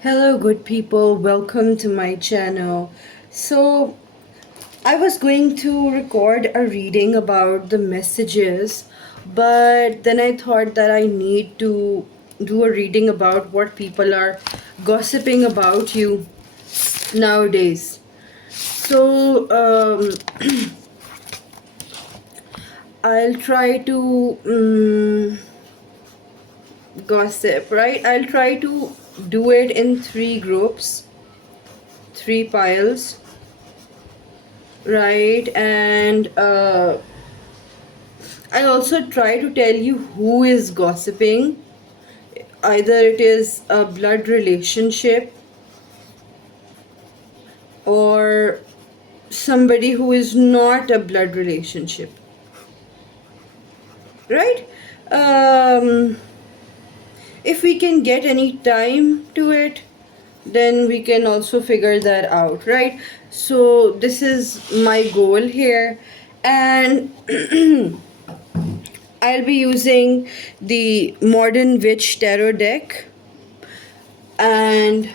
Hello, good people. Welcome to my channel. So, I was going to record a reading about the messages, but then I thought that I need to do a reading about what people are gossiping about you nowadays. So, I'll try to gossip, right? I'll try to do it in three groups, three piles, right? And I also try to tell you who is gossiping. Either it is a blood relationship or somebody who is not a blood relationship, right? um, if we can get any time to it, then we can also figure that out, right? So this is my goal here, and I'll be using the Modern Witch Tarot deck and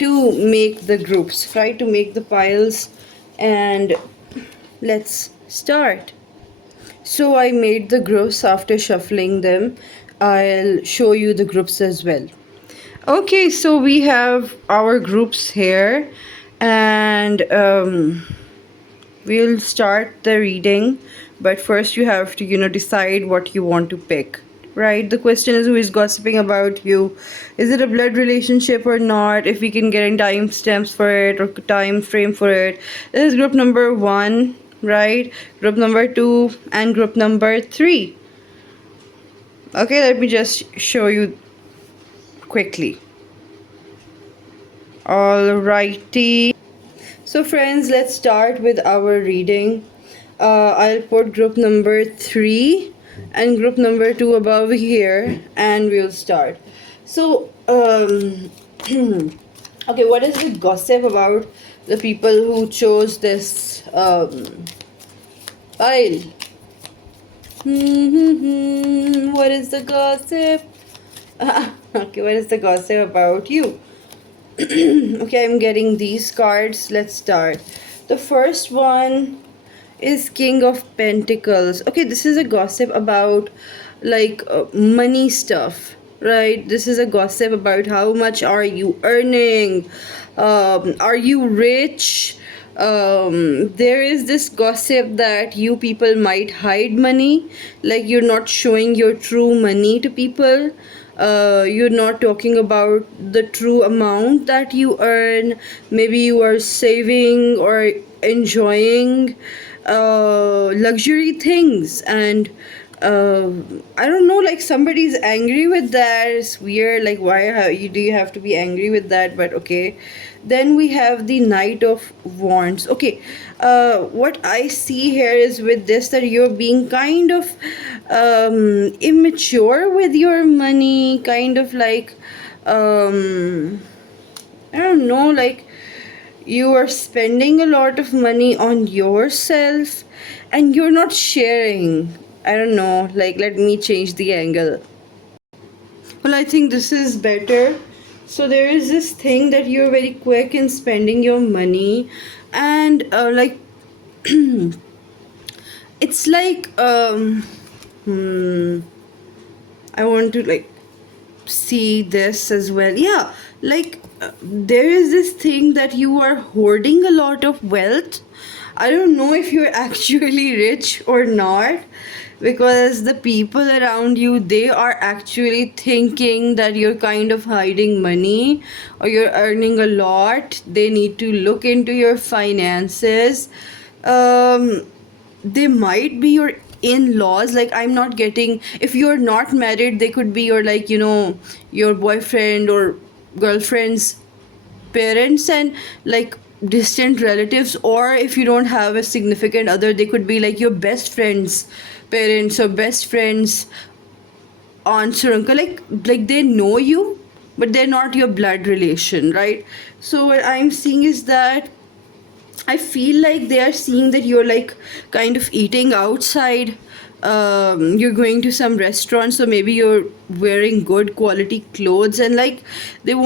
to make the groups, try to make the piles, and let's start. So I made the groups after shuffling them. I'll show you the groups as well. Okay, so we have our groups here, and we'll start the reading, but first you have to decide what you want to pick, right? The question is, who is gossiping about you? Is it a blood relationship or not? If we can get in timestamps for it or time frame for it. This is group number 1, right? Group number 2 and group number 3. Okay, let me just show you quickly. Alrighty. So friends, let's start with our reading. I'll put group number 3 and group number 2 above here, and we'll start. So, okay, what is the gossip about the people who chose this pile? What is the gossip? Okay, what is the gossip about you? Okay, I'm getting these cards. Let's start. The first one is King of Pentacles. Okay, this is a gossip about like money stuff, right? This is a gossip about how much are you earning, are you rich. There is this gossip that you people might hide money, like you're not showing your true money to people. You're not talking about the true amount that you earn. Maybe you are saving or enjoying luxury things, and I don't know, like somebody's angry with that. It's weird, like do you have to be angry with that? But okay. Then we have the Knight of Wands. Okay, what I see here is with this that you're being kind of immature with your money, kind of like I don't know, like you are spending a lot of money on yourself and you're not sharing. I don't know, like let me change the angle. Well, I think this is better. So there is this thing that you're very quick in spending your money, and like it's like I want to like see this as well. Yeah, like there is this thing that you are hoarding a lot of wealth. I don't know if you're actually rich or not, because the people around you, they are actually thinking that you're kind of hiding money or you're earning a lot. They need to look into your finances. They might be your in-laws. Like, I'm not getting, if you're not married, they could be your, like, your boyfriend or girlfriend's parents, and like distant relatives. Or if you don't have a significant other, they could be like your best friend's parents or best friends aunts or uncle. Like they know you, but they're not your blood relation, right? So what I'm seeing is that I feel like they are seeing that you're like kind of eating outside, you're going to some restaurant, so maybe you're wearing good quality clothes, and like they're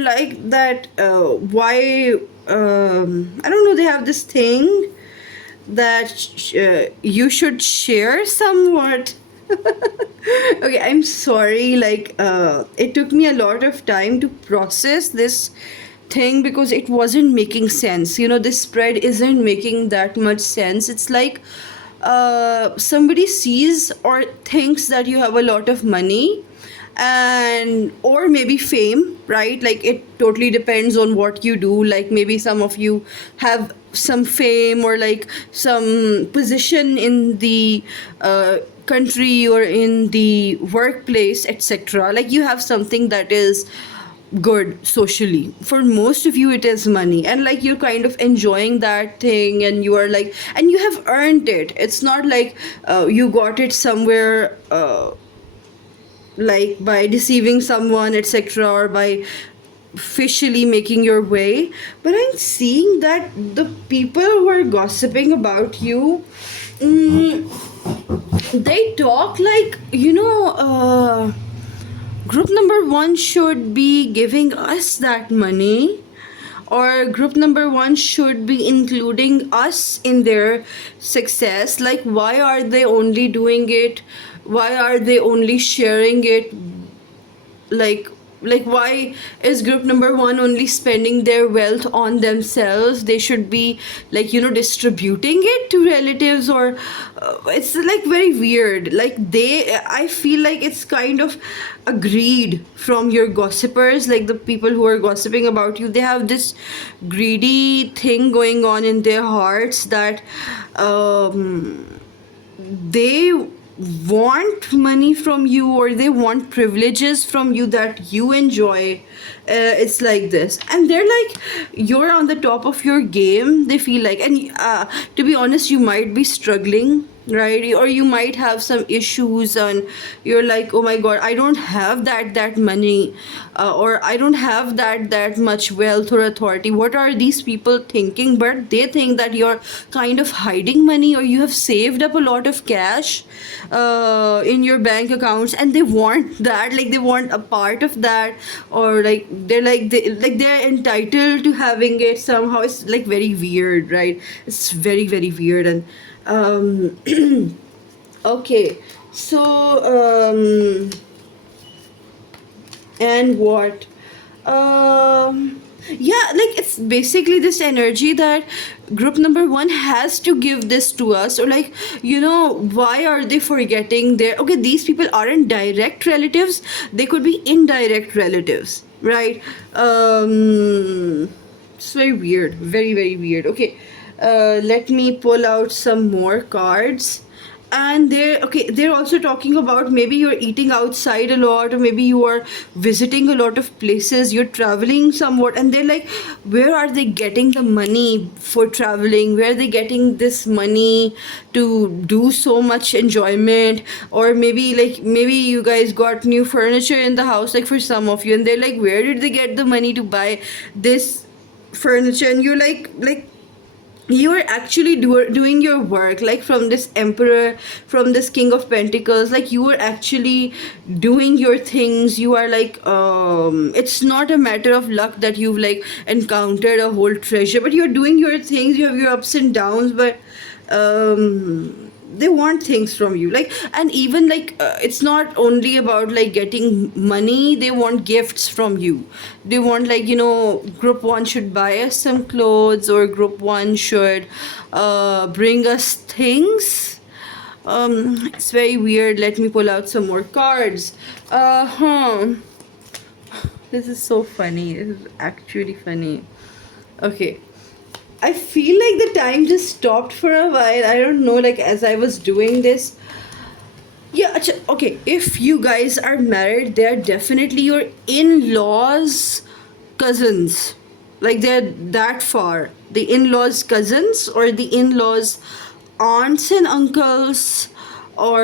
like that, why, I don't know, they have this thing that you should share somewhat. Okay, I'm sorry, like it took me a lot of time to process this thing because it wasn't making sense. This spread isn't making that much sense. It's like somebody sees or thinks that you have a lot of money, and or maybe fame, right? Like it totally depends on what you do. Like maybe some of you have some fame or like some position in the country or in the workplace, etc. Like you have something that is good socially. For most of you it is money, and like you're kind of enjoying that thing, and you are like, and you have earned it. It's not like you got it somewhere, like by deceiving someone, etc., or by officially making your way. But I'm seeing that the people who are gossiping about you, they talk like, group number one should be giving us that money, or group number one should be including us in their success. Like why are they only doing it, why are they only sharing it, like why is group number one only spending their wealth on themselves? They should be like, distributing it to relatives, or it's like very weird. Like I feel like it's kind of agreed from your gossipers, like the people who are gossiping about you. They have this greedy thing going on in their hearts that they want money from you, or they want privileges from you that you enjoy. It's like this, and they're like, you're on the top of your game, they feel like. And to be honest, you might be struggling, right? Or you might have some issues, and you're like, oh my god, I don't have that money, or I don't have that much wealth or authority. What are these people thinking? But they think that you're kind of hiding money, or you have saved up a lot of cash in your bank accounts, and they want that, like they want a part of that, or like they're entitled to having it somehow. It's like very weird, right? It's very, very weird. And okay, so and what, yeah, like it's basically this energy that group number one has to give this to us. Or like, why are they forgetting their, okay, these people aren't direct relatives, they could be indirect relatives, right? It's very weird, very, very weird. Okay, let me pull out some more cards. And they're also talking about maybe you're eating outside a lot, or maybe you are visiting a lot of places, you're traveling somewhat, and they're like, where are they getting the money for traveling, where are they getting this money to do so much enjoyment? Or maybe you guys got new furniture in the house, like for some of you, and they're like, where did they get the money to buy this furniture? And you're like you are actually doing your work, like from this emperor, from this king of pentacles. Like you are actually doing your things. You are like, it's not a matter of luck that you've like encountered a whole treasure, but you're doing your things. You have your ups and downs, but they want things from you. Like, and even like, it's not only about like getting money, they want gifts from you. They want, like, group one should buy us some clothes, or group one should bring us things. It's very weird. Let me pull out some more cards. This is so funny. This is actually funny. Okay, I feel like the time just stopped for a while. I don't know, like as I was doing this. Yeah, okay. If you guys are married, they're definitely your in-laws' cousins. Like they're that far. The in-laws' cousins, or the in-laws' aunts and uncles, or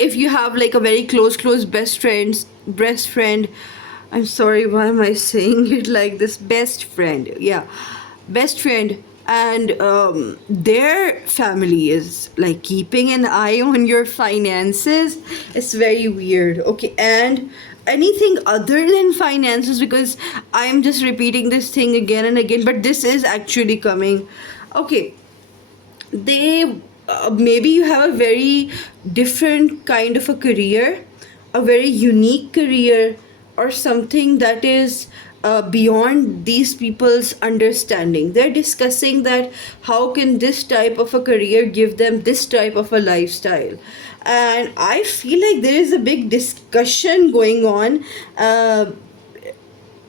if you have like a very close best friend. I'm sorry, why am I saying it like this? Best friend, yeah, best friend. and their family is like keeping an eye on your finances. It's very weird. Okay, and anything other than finances, because I'm just repeating this thing again and again, but this is actually coming. Okay, they maybe you have a very different kind of a career, a very unique career, or something that is beyond these people's understanding. They're discussing that how can this type of a career give them this type of a lifestyle, and I feel like there is a big discussion going on.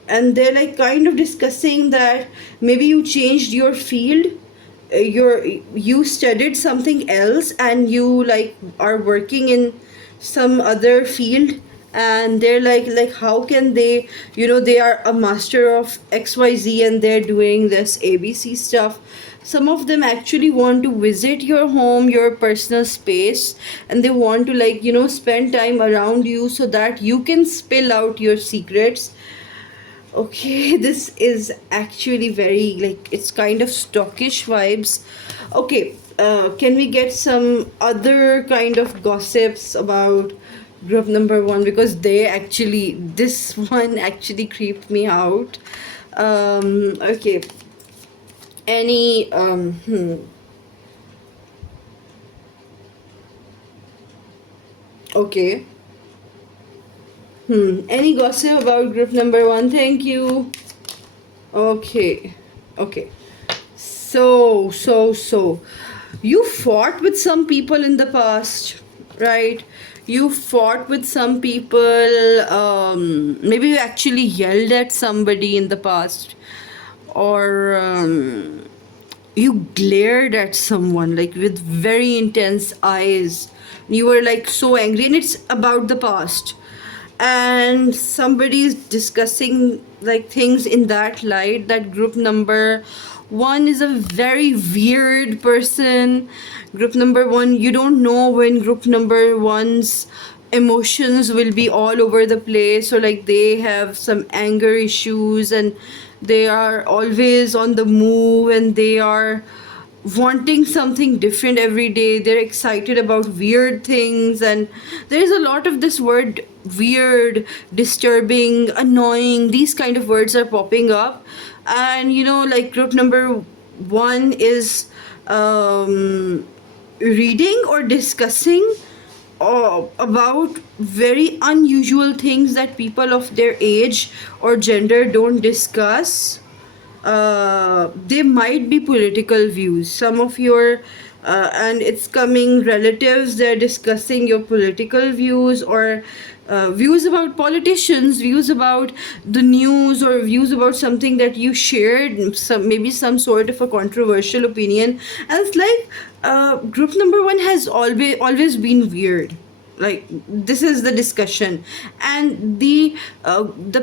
And they're like kind of discussing that maybe you changed your field, you studied something else and you like are working in some other field, and they're like how can they, they are a master of XYZ and they're doing this ABC stuff. Some of them actually want to visit your home, your personal space, and they want to like, spend time around you so that you can spill out your secrets. Okay, this is actually very like it's kind of stockish vibes. Okay, can we get some other kind of gossips about group number one, because they actually this one actually creeped me out. Okay, any okay. Any gossip about group number one? Thank you. Okay. Okay. So, you fought with some people in the past, right? You fought with some people, maybe you actually yelled at somebody in the past, or you glared at someone like with very intense eyes. You were like so angry, and it's about the past, and somebody is discussing like things in that light that group number one is a very weird person. Group number one, you don't know when group number one's emotions will be all over the place, or like they have some anger issues and they are always on the move and they are wanting something different every day. They're excited about weird things, and there's a lot of this word weird, disturbing, annoying. These kind of words are popping up, and like group number one is reading or discussing about very unusual things that people of their age or gender don't discuss. They might be political views. Some of your and it's coming relatives, they're discussing your political views, or views about politicians, views about the news, or views about something that you shared, maybe some sort of a controversial opinion. And it's like group number one has always been weird. Like this is the discussion, and the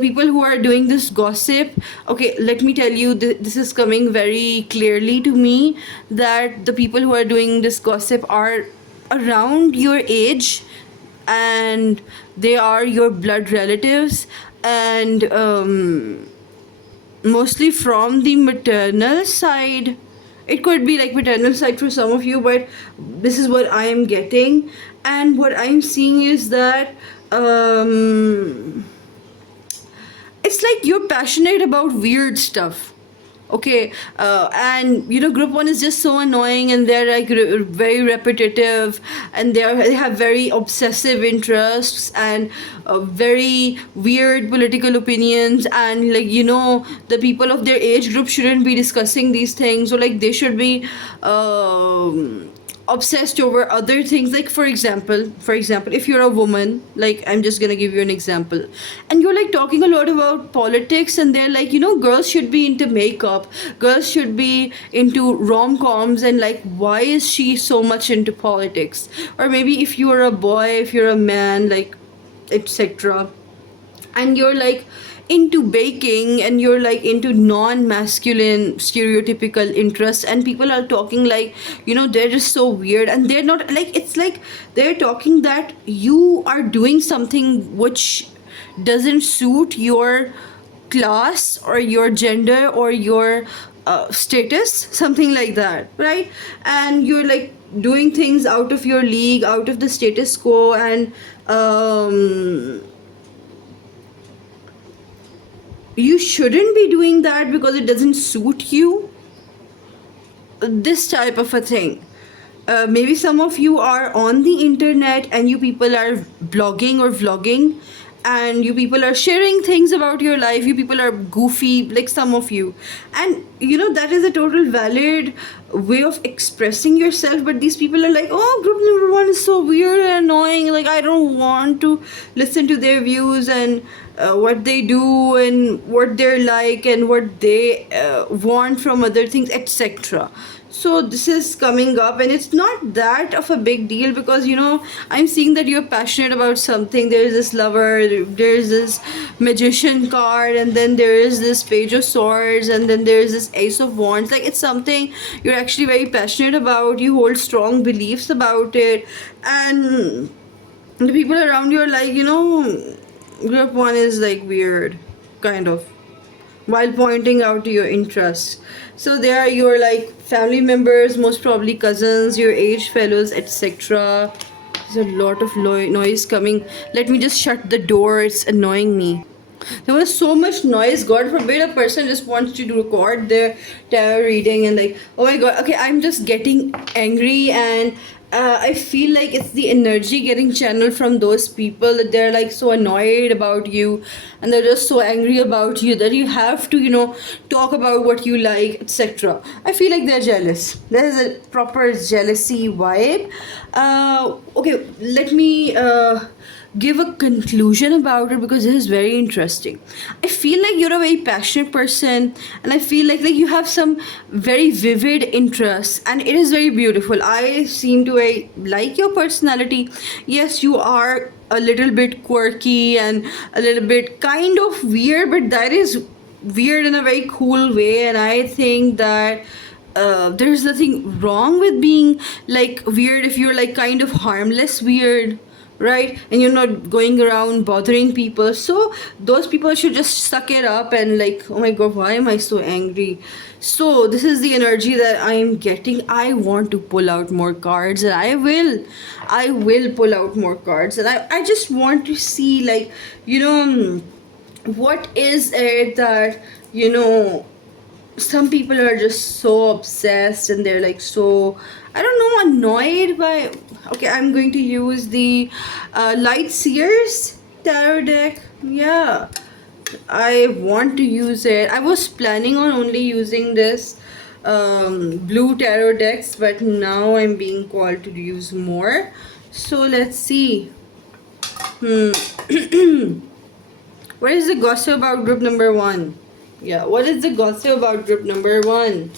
people who are doing this gossip. Okay, let me tell you, this is coming very clearly to me that the people who are doing this gossip are around your age, and they are your blood relatives, and mostly from the maternal side. It could be like paternal side for some of you, but this is what I am getting. And what I'm seeing is that it's like you're passionate about weird stuff. Okay, and group one is just so annoying, and they're like very repetitive, and they have very obsessive interests, and very weird political opinions, and like the people of their age group shouldn't be discussing these things, or like they should be obsessed over other things. Like for example, if you're a woman, like I'm just gonna give you an example, and you're like talking a lot about politics, and they're like, girls should be into makeup, girls should be into rom-coms, and like why is she so much into politics? Or maybe if you're a boy, if you're a man, like etc., and you're like into baking, and you're like into non-masculine stereotypical interests, and people are talking like, they're just so weird, and they're not like, it's like they're talking that you are doing something which doesn't suit your class or your gender or your status, something like that, right? And you're like doing things out of your league, out of the status quo, and you shouldn't be doing that because it doesn't suit you, this type of a thing. Maybe some of you are on the internet and you people are blogging or vlogging, and you people are sharing things about your life, you people are goofy, like some of you, and that is a total valid way of expressing yourself. But these people are like, oh, group number one is so weird and annoying, like I don't want to listen to their views and what they do and what they're like and what they want from other things, etc. So this is coming up, and it's not that of a big deal because I'm seeing that you're passionate about something. There's this lover, there's this magician card, and then there is this page of swords, and then there's this ace of wands. Like, it's something you're actually very passionate about, you hold strong beliefs about it, and the people around you are like, group one is like weird, kind of, while pointing out your interests. So they are your like family members, most probably cousins, your age fellows, etc. There's a lot of noise coming. Let me just shut the door, it's annoying me. There was so much noise. God forbid a person just wants to record their tarot reading and like, oh my god. Okay, I'm just getting angry, and I feel like it's the energy getting channeled from those people that they're like so annoyed about you, and they're just so angry about you that you have to talk about what you like, etc. I feel like they're jealous. There is a proper jealousy vibe. Okay, let me give a conclusion about it because this is very interesting. I feel like you're a very passionate person, and I feel like you have some very vivid interests, and it is very beautiful. I seem to like your personality. Yes, you are a little bit quirky and a little bit kind of weird, but that is weird in a very cool way, and I think that there's nothing wrong with being like weird if you're like kind of harmless weird, right? And you're not going around bothering people. So those people should just suck it up and like, oh my god, why am I so angry? So this is the energy that I am getting. I want to pull out more cards, and I will pull out more cards, and I just want to see like, what is it that some people are just so obsessed, and they're like so, I don't know, annoyed by. Okay, I'm going to use the Light Seers tarot deck. Yeah, I want to use it. I was planning on only using this blue tarot decks, but now I'm being called to use more. So let's see. What is the gossip about group number one? Yeah, what is the gossip about group number one?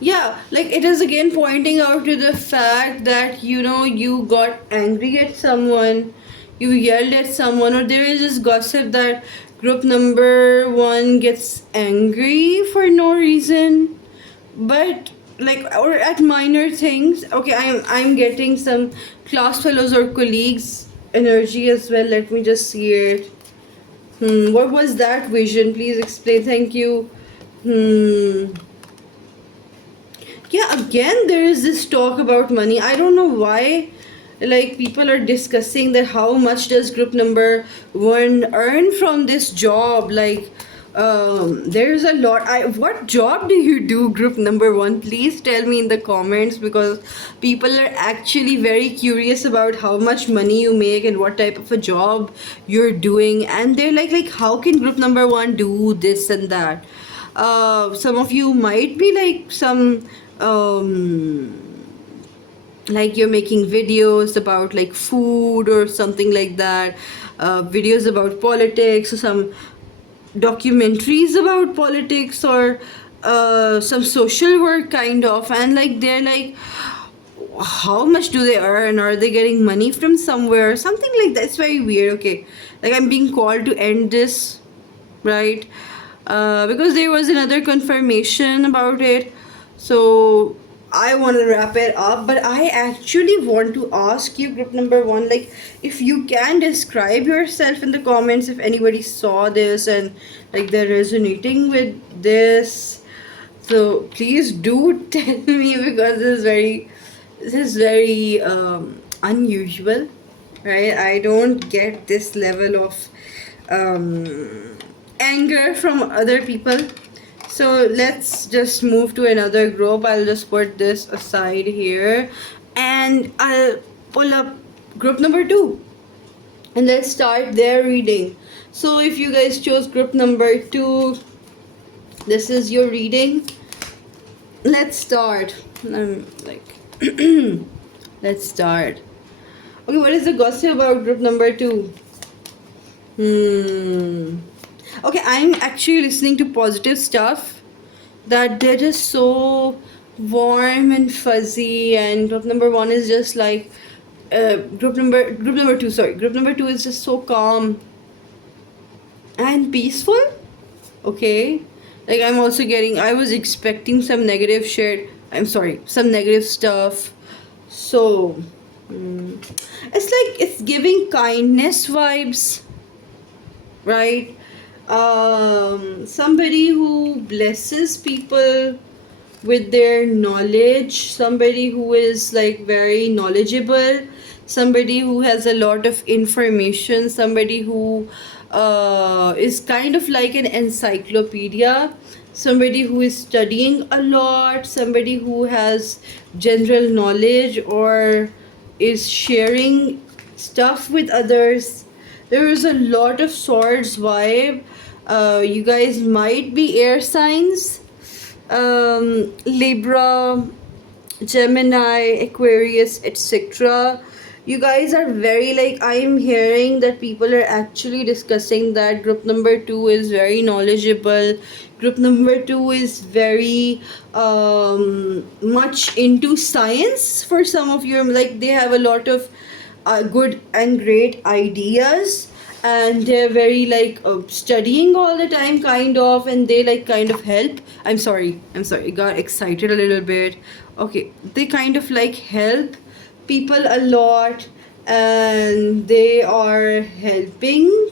Yeah, like it is again pointing out to the fact that you got angry at someone, you yelled at someone, or there is this gossip that group number one gets angry for no reason, but like, or at minor things. Okay, I'm getting some class fellows or colleagues energy as well. Let me just see it. What was that vision? Please explain. Thank you. Yeah, again there is this talk about money. I don't know why like people are discussing that how much does group number one earn from this job. Like there's a lot. What job do you do, group number one? Please tell me in the comments, because people are actually very curious about how much money you make and what type of a job you're doing, and they're like how can group number one do this and that. Some of you might be like some like you're making videos about like food or something like that, videos about politics, or some documentaries about politics, or some social work kind of, and like they're like, how much do they earn? Are they getting money from somewhere? Something like that. It's very weird. Okay, like I'm being called to end this, right? Because there was another confirmation about it. So I want to wrap it up, but I actually want to ask you, group number one, like, if you can describe yourself in the comments, if anybody saw this and like they're resonating with this. So please do tell me, because this is very unusual, right? I don't get this level of anger from other people. So let's just move to another group. I'll just put this aside here and I'll pull up group number two and let's start their reading. So if you guys chose group number two, this is your reading. Let's start. Let's start. Okay, what is the gossip about group number two? Okay, I'm actually listening to positive stuff. That is so warm and fuzzy, and group number one is just like group number two is just so calm and peaceful. Okay, like I was expecting some negative shit. Some negative stuff. So it's like it's giving kindness vibes, right? Somebody who blesses people with their knowledge, somebody who is like very knowledgeable, somebody who has a lot of information, somebody who is kind of like an encyclopedia, somebody who is studying a lot, somebody who has general knowledge or is sharing stuff with others. There is a lot of swords vibe. You guys might be air signs. Libra, Gemini, Aquarius, etc. You guys are very like, I'm hearing that people are actually discussing that group number two is very knowledgeable. Group number two is very much into science. For some of you, like they have a lot of good and great ideas, and they're very like studying all the time kind of, and they like kind of help. I'm sorry, got excited a little bit. Okay, they kind of like help people a lot, and they are helping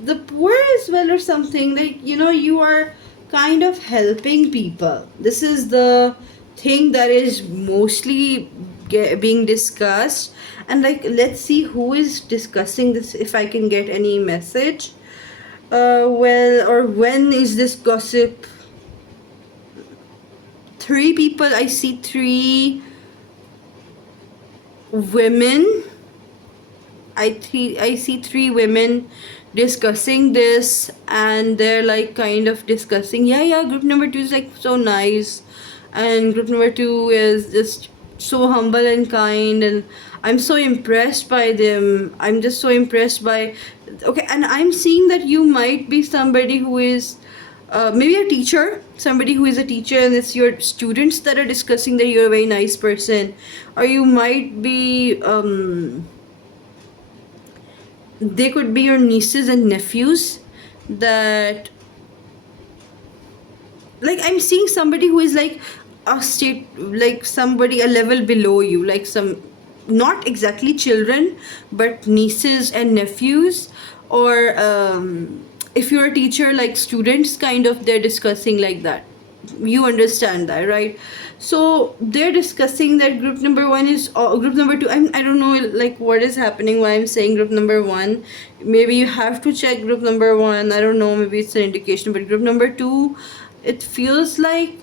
the poor as well, or something like, you are kind of helping people. This is the thing that is mostly being discussed. And like, let's see who is discussing this, if I can get any message. Or when is this gossip? Three people. I see three women. I see three women discussing this, and they're like kind of discussing, yeah, group number two is like so nice, and group number two is just so humble and kind, and I'm so impressed by them. I'm just so impressed by. Okay, and I'm seeing that you might be somebody who is maybe a teacher, somebody who is a teacher, and it's your students that are discussing that you're a very nice person. Or you might be they could be your nieces and nephews, that like, I'm seeing somebody who is like a state, like somebody a level below you, like some, not exactly children, but nieces and nephews. Or if you're a teacher, like students kind of, they're discussing like that. You understand that, right? So they're discussing that group number one is group number two. I don't know like what is happening, why I'm saying group number one. Maybe you have to check group number one, I don't know, maybe it's an indication. But group number two, it feels like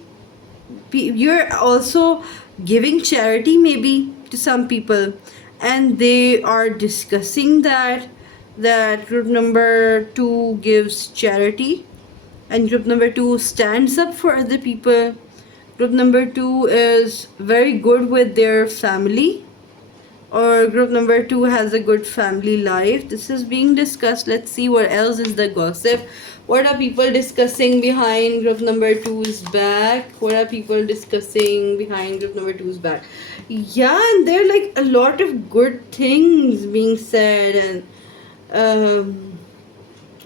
you're also giving charity maybe to some people, and they are discussing that group number two gives charity, and group number two stands up for other people. Group number two is very good with their family, or group number two has a good family life. This is being discussed. Let's see what else is the gossip. What are people discussing behind group number two's back? What are people discussing behind group number two's back? Yeah, and there are like a lot of good things being said, and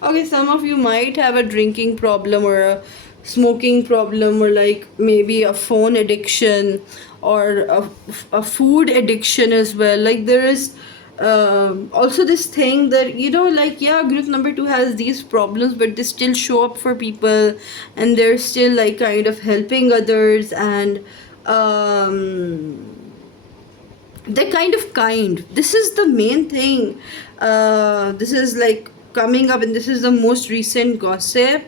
okay, some of you might have a drinking problem or a smoking problem, or like maybe a phone addiction, or a food addiction as well. Like there is also this thing that, you know, like, yeah, group number 2 has these problems, but they still show up for people, and they're still like kind of helping others, and they're kind of kind. This is the main thing. This is like coming up, and this is the most recent gossip.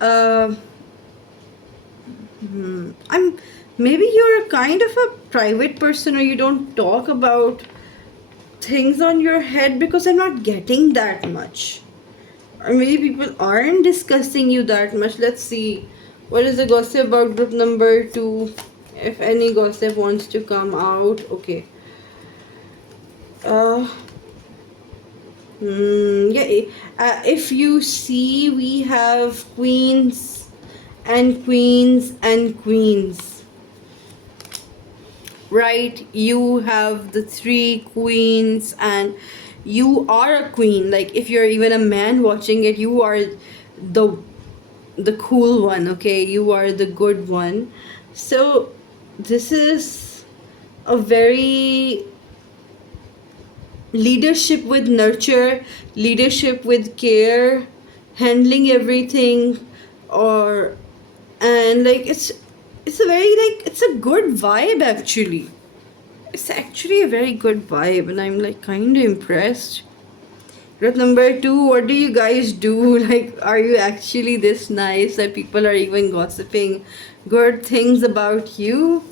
uh, I'm maybe you're kind of a private person, or you don't talk about things on your head, because I'm not getting that much. Or maybe people aren't discussing you that much. Let's see. What is the gossip about group number 2? If any gossip wants to come out. Okay. Uh, yeah. If you see, we have queens and queens and queens. Right? You have the 3 queens, and you are a queen. Like if you're even a man watching it, you are the cool one, okay? You are the good one. So this is a very leadership with nurture, leadership with care, handling everything, or and like it's a very, like, it's a good vibe actually. It's actually a very good vibe, and I'm like kind of impressed. Group number 2, what do you guys do? Like, are you actually this nice that people are even gossiping good things about you?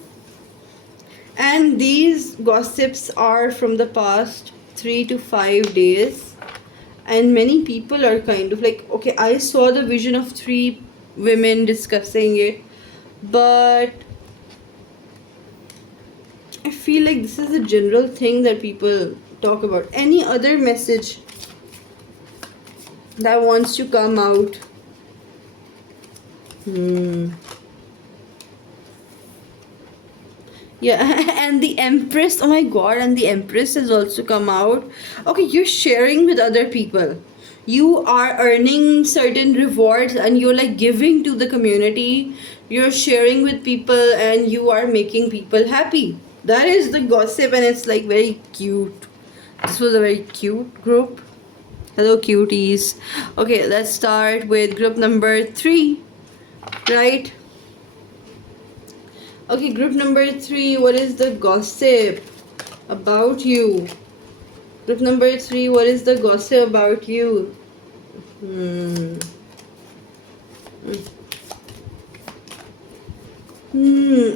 And these gossips are from the past 3 to 5 days. And many people are kind of like, okay, I saw the vision of 3 women discussing it, but I feel like this is a general thing that people talk about. Any other message that wants to come out? Yeah, and the Empress, oh my god, and the Empress has also come out. Okay, you're sharing with other people. You are earning certain rewards, and you're like giving to the community. You're sharing with people, and you are making people happy. That is the gossip, and it's like very cute. This was a very cute group. Hello, cuties. Okay, let's start with group number 3, right? Okay, group number 3, what is the gossip about you? Group number 3, what is the gossip about you?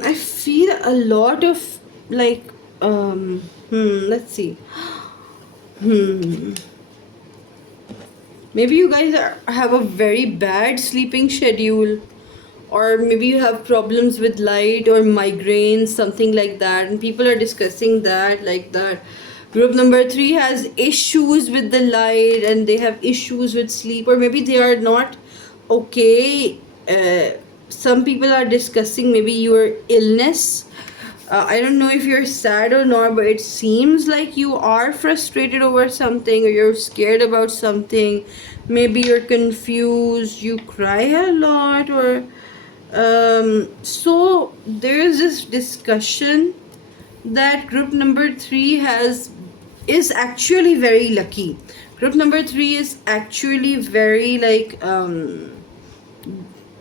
I feel a lot of like, let's see. Maybe you guys have a very bad sleeping schedule, or maybe you have problems with light or migraines, something like that, and people are discussing that, like that. Group number 3 has issues with the light, and they have issues with sleep, or maybe they are not okay. Some people are discussing maybe your illness. I don't know if you're sad or not, but it seems like you are frustrated over something, or you're scared about something. Maybe you're confused, you cry a lot, or so there's this discussion that group number 3 is actually very lucky. Group number 3 is actually very like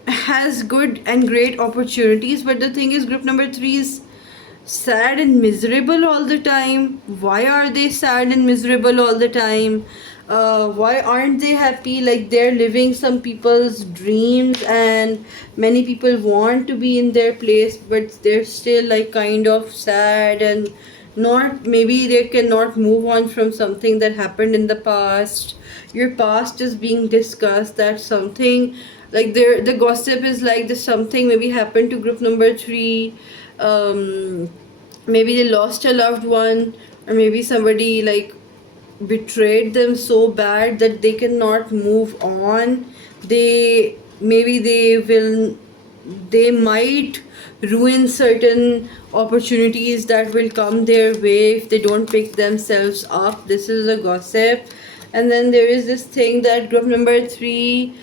has good and great opportunities, but the thing is, group number 3 is sad and miserable all the time. Why are they sad and miserable all the time? Why aren't they happy? Like, they're living some people's dreams, and many people want to be in their place, but they're still like kind of sad, and not, maybe they cannot move on from something that happened in the past. Your past is being discussed. That something, like, the gossip is like this, something maybe happened to group number 3. Maybe they lost a loved one, or maybe somebody like betrayed them so bad that they cannot move on. They might ruin certain opportunities that will come their way if they don't pick themselves up. This is a gossip. And then there is this thing that group number 3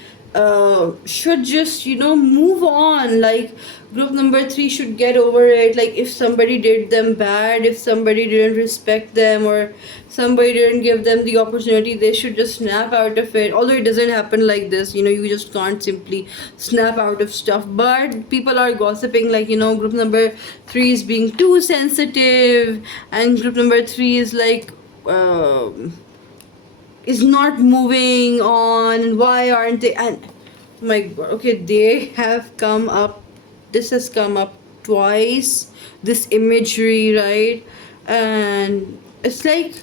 should just move on. Like group number 3 should get over it. Like if somebody did them bad, if somebody didn't respect them, or somebody didn't give them the opportunity, they should just snap out of it. Although it doesn't happen like this, you just can't simply snap out of stuff, but people are gossiping like group number 3 is being too sensitive, and group number 3 is like is not moving on, and why aren't they? And oh my god, okay, they have come up, this has come up twice, this imagery, right? And it's like,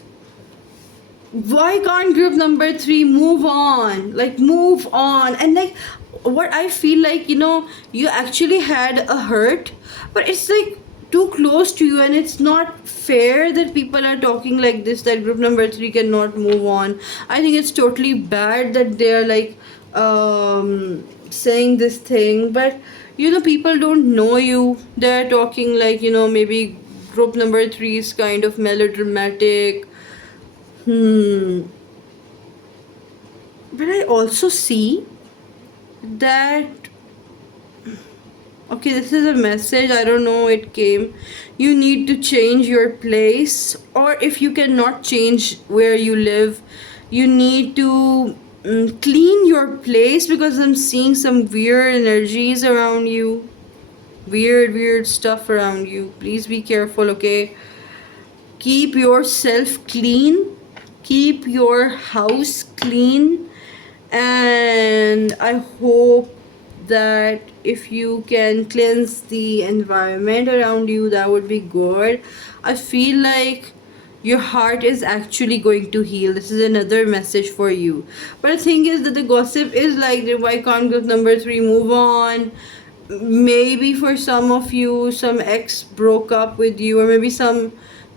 why can't group number 3 move on? Like move on. And like what I feel like, you actually had a hurt, but it's like too close to you, and it's not fair that people are talking like this, that group number 3 cannot move on. I think it's totally bad that they're like saying this thing, but people don't know you. They're talking like, maybe group number 3 is kind of melodramatic. But I also see that, okay, this is a message, I don't know, it came, you need to change your place, or if you cannot change where you live, you need to clean your place, because I'm seeing some weird energies around you, weird stuff around you. Please be careful, okay? Keep yourself clean, keep your house clean, and I hope that if you can cleanse the environment around you, that would be good. I feel like your heart is actually going to heal. This is another message for you. But the thing is that the gossip is like, why can't group number 3 move on? Maybe for some of you, some ex broke up with you, or maybe some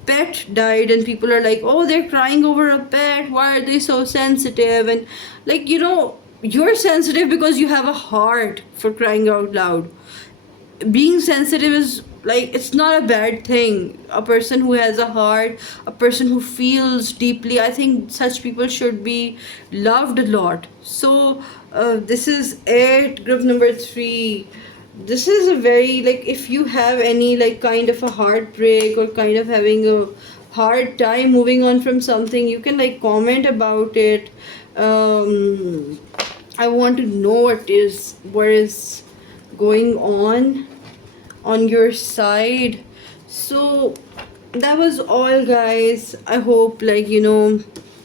pet died, and people are like, oh, they're crying over a pet, why are they so sensitive? And like, you're sensitive because you have a heart, for crying out loud. Being sensitive is like, it's not a bad thing. A person who has a heart, a person who feels deeply, I think such people should be loved a lot. So this is it, group number 3. This is a very, like, if you have any like kind of a heartbreak, or kind of having a hard time moving on from something, you can like comment about it. I want to know what is going on your side. So that was all, guys. I hope like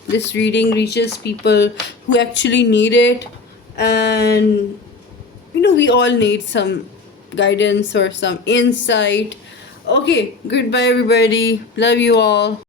this reading reaches people who actually need it, and we all need some guidance or some insight. Okay, goodbye everybody, love you all.